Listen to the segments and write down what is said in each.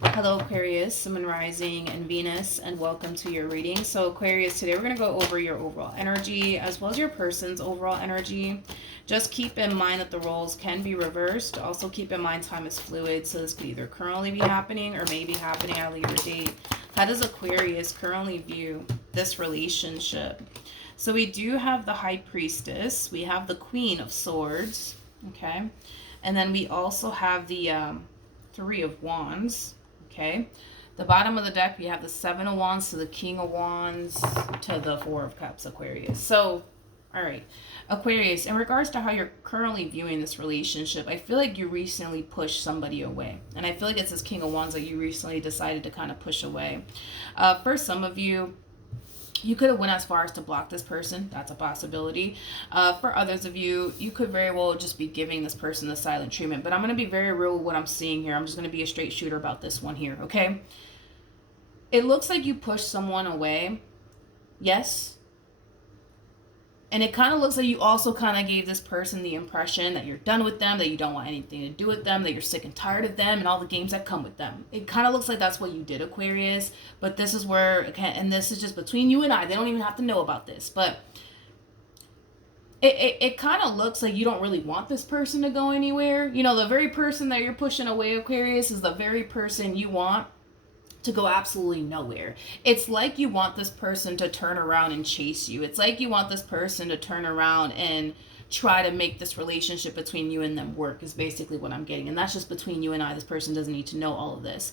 Hello Aquarius, Sun, Rising, and Venus, and welcome to your reading. So Aquarius, today we're going to go over your overall energy as well as your person's overall energy. Just keep in mind that the roles can be reversed. Also keep in mind time is fluid, so this could either currently be happening or may be happening at a later date. How does Aquarius currently view this relationship? So we do have the High Priestess, we have the Queen of Swords, okay? And then we also have the Three of Wands. Okay, the bottom of the deck, we have the Seven of Wands to the King of Wands to the Four of Cups, Aquarius. So, all right, Aquarius, in regards to how you're currently viewing this relationship, I feel like you recently pushed somebody away. And I feel like it's this King of Wands that you recently decided to kind of push away. For some of you, you could have went as far as to block this person. That's a possibility. For others of you, you could very well just be giving this person the silent treatment. But I'm going to be very real with what I'm seeing here. I'm just going to be a straight shooter about this one here, okay? It looks like you pushed someone away. Yes. And it kind of looks like you also kind of gave this person the impression that you're done with them, that you don't want anything to do with them, that you're sick and tired of them and all the games that come with them. It kind of looks like that's what you did, Aquarius. But this is where, and this is just between you and I. They don't even have to know about this. But it kind of looks like you don't really want this person to go anywhere. You know, the very person that you're pushing away, Aquarius, is the very person you want to go absolutely nowhere. It's like you want this person to turn around and chase you. It's like you want this person to turn around and try to make this relationship between you and them work, is basically what I'm getting. And that's just between you and I. This person doesn't need to know all of this.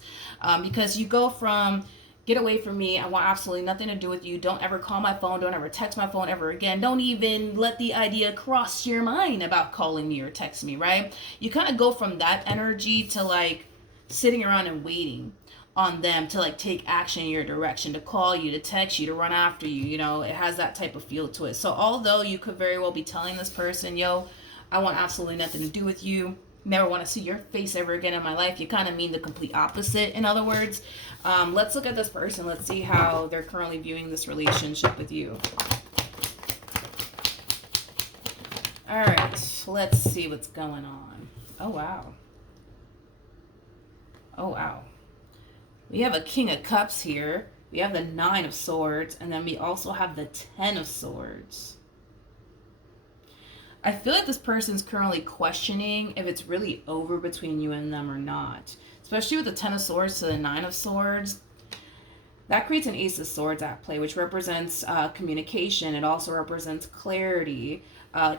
Because you go from, get away from me, I want absolutely nothing to do with you, don't ever call my phone, don't ever text my phone ever again, don't even let the idea cross your mind about calling me or text me, right? You kind of go from that energy to like sitting around and waiting on them to like take action in your direction, to call you, to text you, to run after you. You know, it has that type of feel to it. So although you could very well be telling this person, yo, I want absolutely nothing to do with you, never want to see your face ever again in my life, you kind of mean the complete opposite. In other words, let's look at this person. Let's see how they're currently viewing this relationship with you. All right, let's see what's going on. Oh wow. Oh wow. We have a King of Cups here. We have the Nine of Swords. And then we also have the Ten of Swords. I feel like this person's currently questioning if it's really over between you and them or not. Especially with the Ten of Swords to the Nine of Swords. That creates an Ace of Swords at play, which represents communication. It also represents clarity,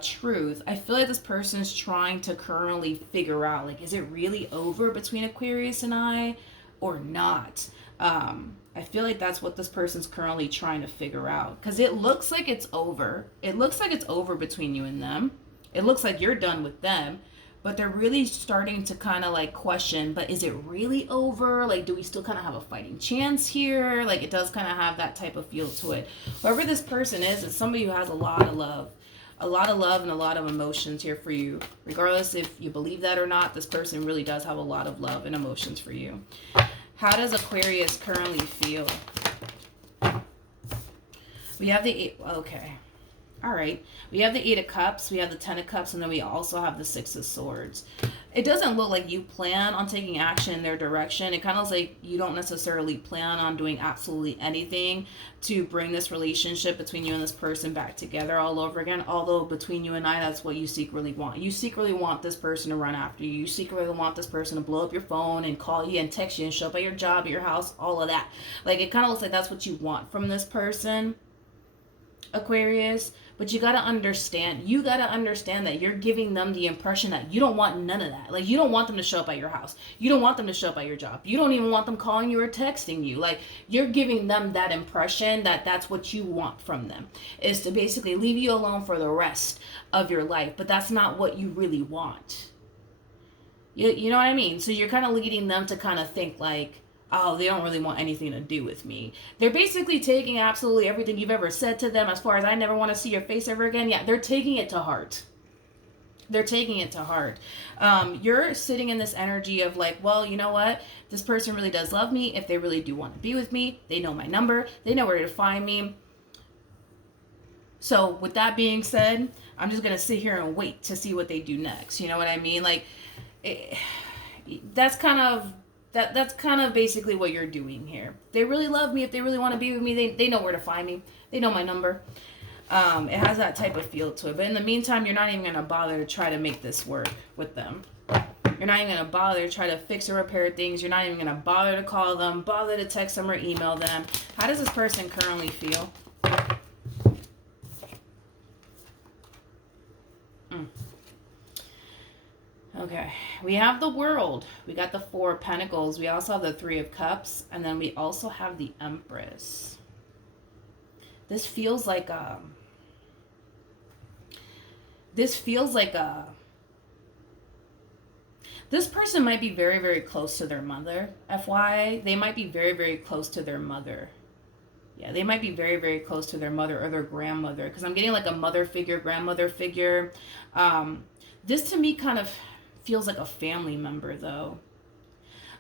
truth. I feel like this person's trying to currently figure out, like, is it really over between Aquarius and I? Or not. I feel like that's what this person's currently trying to figure out, because it looks like it's over. It looks like it's over between you and them. It looks like you're done with them, but they're really starting to kind of like question, but is it really over? Like, do we still kind of have a fighting chance here? Like, it does kind of have that type of feel to it. Whoever this person is, it's somebody who has a lot of love and a lot of emotions here for you. Regardless if you believe that or not, this person really does have a lot of love and emotions for you. How does Aquarius currently feel? We have the eight. Okay. All right. We have the Eight of Cups. We have the Ten of Cups. And then we also have the Six of Swords. It doesn't look like you plan on taking action in their direction. It kind of looks like you don't necessarily plan on doing absolutely anything to bring this relationship between you and this person back together all over again. Although between you and I, that's what you secretly want. You secretly want this person to run after you. You secretly want this person to blow up your phone and call you and text you and show up at your job, at your house, all of that. Like, it kind of looks like that's what you want from this person, Aquarius. But you gotta understand that you're giving them the impression that you don't want none of that. Like, you don't want them to show up at your house. You don't want them to show up at your job. You don't even want them calling you or texting you. Like, you're giving them that impression that that's what you want from them, is to basically leave you alone for the rest of your life. But that's not what you really want. You know what I mean? So you're kind of leading them to kind of think like, oh, they don't really want anything to do with me. They're basically taking absolutely everything you've ever said to them as far as I never want to see your face ever again. Yeah, they're taking it to heart. They're taking it to heart. You're sitting in this energy of like, well, you know what? This person really does love me. If they really do want to be with me, they know my number. They know where to find me. So with that being said, I'm just going to sit here and wait to see what they do next. You know what I mean? Like, that's kind of That's kind of basically what you're doing here. They really love me. If they really want to be with me, they know where to find me. They know my number. It has that type of feel to it. But in the meantime, you're not even going to bother to try to make this work with them. You're not even going to bother to try to fix or repair things. You're not even going to bother to call them, bother to text them or email them. How does this person currently feel? Okay, we have the World. We got the Four of Pentacles. We also have the Three of Cups. And then we also have the Empress. This feels like a... This person might be very, very close to their mother. FYI, they might be very, very close to their mother. Yeah, they might be very, very close to their mother or their grandmother. Because I'm getting like a mother figure, grandmother figure. This to me kind of feels like a family member, though.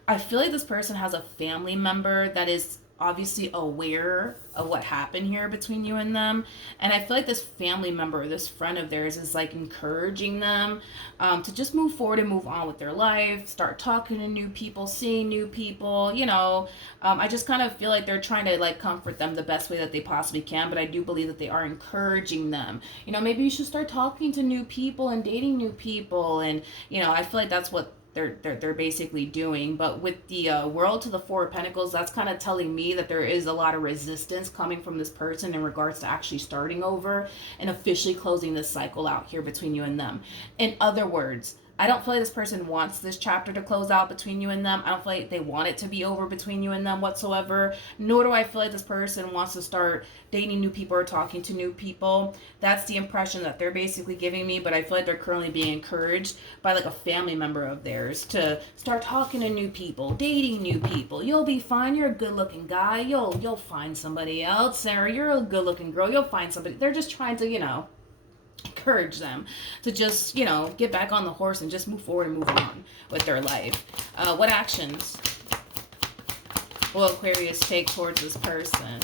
I feel like this person has a family member that is obviously aware of what happened here between you and them. And I feel like this family member, this friend of theirs, is like encouraging them to just move forward and move on with their life, start talking to new people, seeing new people, you know. I just kind of feel like they're trying to like comfort them the best way that they possibly can, but I do believe that they are encouraging them. You know, maybe you should start talking to new people and dating new people. And, you know, I feel like that's what they're basically doing. But with the World to the Four of Pentacles, that's kind of telling me that there is a lot of resistance coming from this person in regards to actually starting over and officially closing this cycle out here between you and them. In other words, I don't feel like this person wants this chapter to close out between you and them. I don't feel like they want it to be over between you and them whatsoever. Nor do I feel like this person wants to start dating new people or talking to new people. That's the impression that they're basically giving me. But I feel like they're currently being encouraged by like a family member of theirs to start talking to new people, dating new people. You'll be fine. You're a good-looking guy. You'll find somebody else. Sarah, you're a good-looking girl. You'll find somebody. They're just trying to, you know, encourage them to just, you know, get back on the horse and just move forward and move on with their life. What actions will Aquarius take towards this person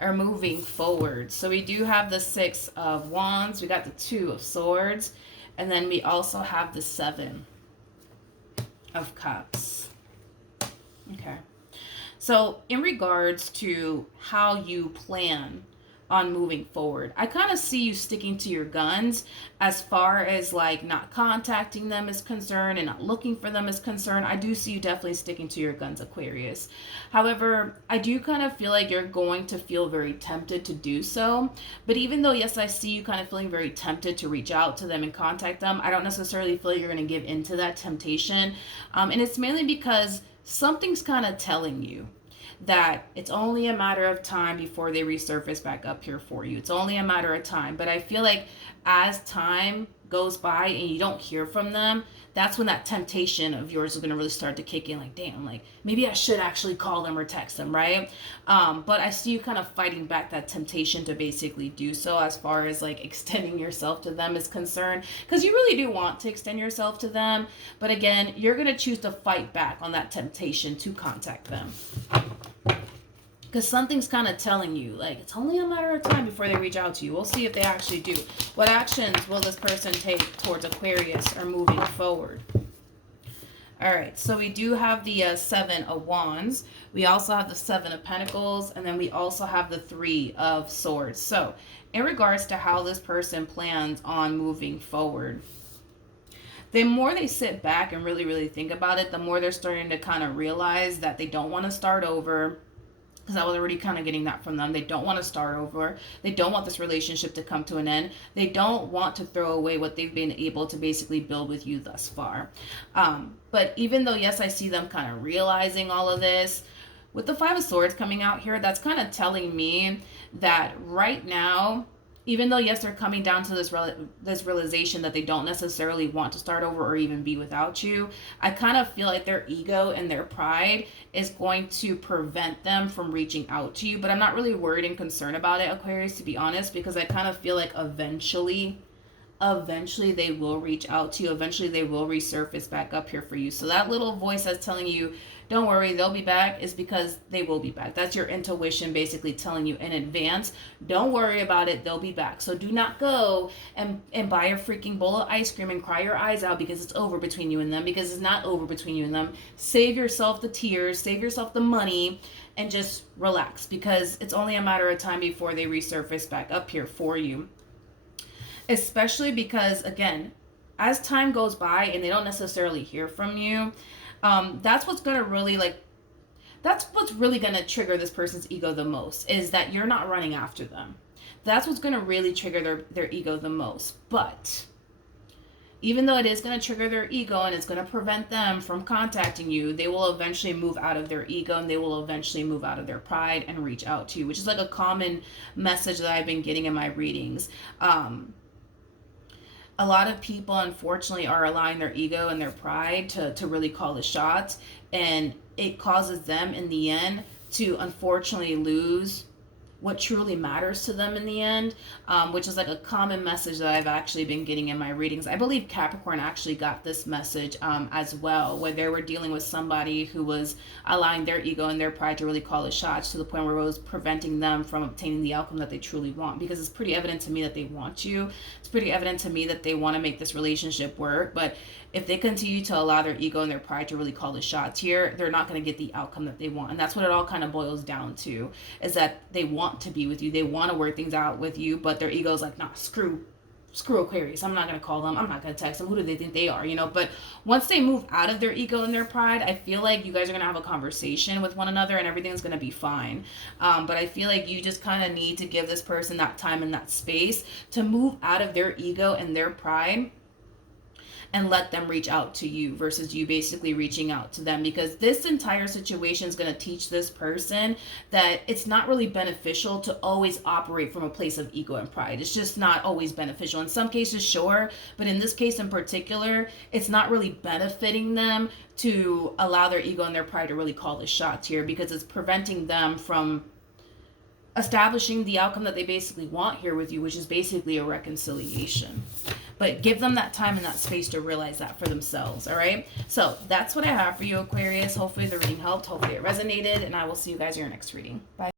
are moving forward? So we do have the Six of Wands, we got the Two of Swords, and then we also have the Seven of Cups. Okay, so in regards to how you plan on moving forward, I kind of see you sticking to your guns as far as like not contacting them is concerned and not looking for them is concerned. I do see you definitely sticking to your guns, Aquarius. However, I do kind of feel like you're going to feel very tempted to do so. But even though, yes, I see you kind of feeling very tempted to reach out to them and contact them, I don't necessarily feel like you're going to give into that temptation. And it's mainly because something's kind of telling you that it's only a matter of time before they resurface back up here for you. It's only a matter of time. But I feel like as time goes by and you don't hear from them, that's when that temptation of yours is going to really start to kick in. Like, damn, like maybe I should actually call them or text them, right? But I see you kind of fighting back that temptation to basically do so as far as like extending yourself to them is concerned, because you really do want to extend yourself to them. But again, you're going to choose to fight back on that temptation to contact them. Because something's kind of telling you, like, it's only a matter of time before they reach out to you. We'll see if they actually do. What actions will this person take towards Aquarius or moving forward? All right, so we do have the Seven of Wands. We also have the Seven of Pentacles, and then we also have the Three of Swords. So in regards to how this person plans on moving forward, the more they sit back and really, really think about it, the more they're starting to kind of realize that they don't want to start over. Because I was already kind of getting that from them. They don't want to start over. They don't want this relationship to come to an end. They don't want to throw away what they've been able to basically build with you thus far. But even though, yes, I see them kind of realizing all of this, with the Five of Swords coming out here, that's kind of telling me that right now, even though, yes, they're coming down to this realization that they don't necessarily want to start over or even be without you, I kind of feel like their ego and their pride is going to prevent them from reaching out to you. But I'm not really worried and concerned about it, Aquarius, to be honest, because I kind of feel like eventually eventually they will reach out to you. Eventually they will resurface back up here for you. So that little voice that's telling you, don't worry, they'll be back, is because they will be back. That's your intuition basically telling you in advance, don't worry about it, they'll be back. So do not go and buy a freaking bowl of ice cream and cry your eyes out because it's over between you and them, because it's not over between you and them. Save yourself the tears, save yourself the money, and just relax, because it's only a matter of time before they resurface back up here for you. Especially because, again, as time goes by and they don't necessarily hear from you, that's what's going to really, that's what's really going to trigger this person's ego the most, is that you're not running after them. That's what's going to really trigger their ego the most. But even though it is going to trigger their ego and it's going to prevent them from contacting you, they will eventually move out of their ego and they will eventually move out of their pride and reach out to you, which is like a common message that I've been getting in my readings. A lot of people, unfortunately, are allowing their ego and their pride to really call the shots, and it causes them in the end to unfortunately lose what truly matters to them in the end, which is like a common message that I've actually been getting in my readings. I believe Capricorn actually got this message as well, where they were dealing with somebody who was allowing their ego and their pride to really call the shots, to the point where it was preventing them from obtaining the outcome that they truly want. Because it's pretty evident to me that they want you. It's pretty evident to me that they want to make this relationship work. But if they continue to allow their ego and their pride to really call the shots here, they're not going to get the outcome that they want. And that's what it all kind of boils down to, is that they want to be with you. They want to work things out with you, but their ego's like, nah, screw Aquarius. I'm not going to call them. I'm not going to text them. Who do they think they are? But once they move out of their ego and their pride, I feel like you guys are going to have a conversation with one another and everything's going to be fine. But I feel like you just kind of need to give this person that time and that space to move out of their ego and their pride, and let them reach out to you versus you basically reaching out to them. Because this entire situation is going to teach this person that it's not really beneficial to always operate from a place of ego and pride. It's just not always beneficial. In some cases, sure, but in this case in particular, it's not really benefiting them to allow their ego and their pride to really call the shots here, because it's preventing them from establishing the outcome that they basically want here with you, which is basically a reconciliation. But give them that time and that space to realize that for themselves, all right? So that's what I have for you, Aquarius. Hopefully the reading helped. Hopefully it resonated, and I will see you guys in your next reading. Bye.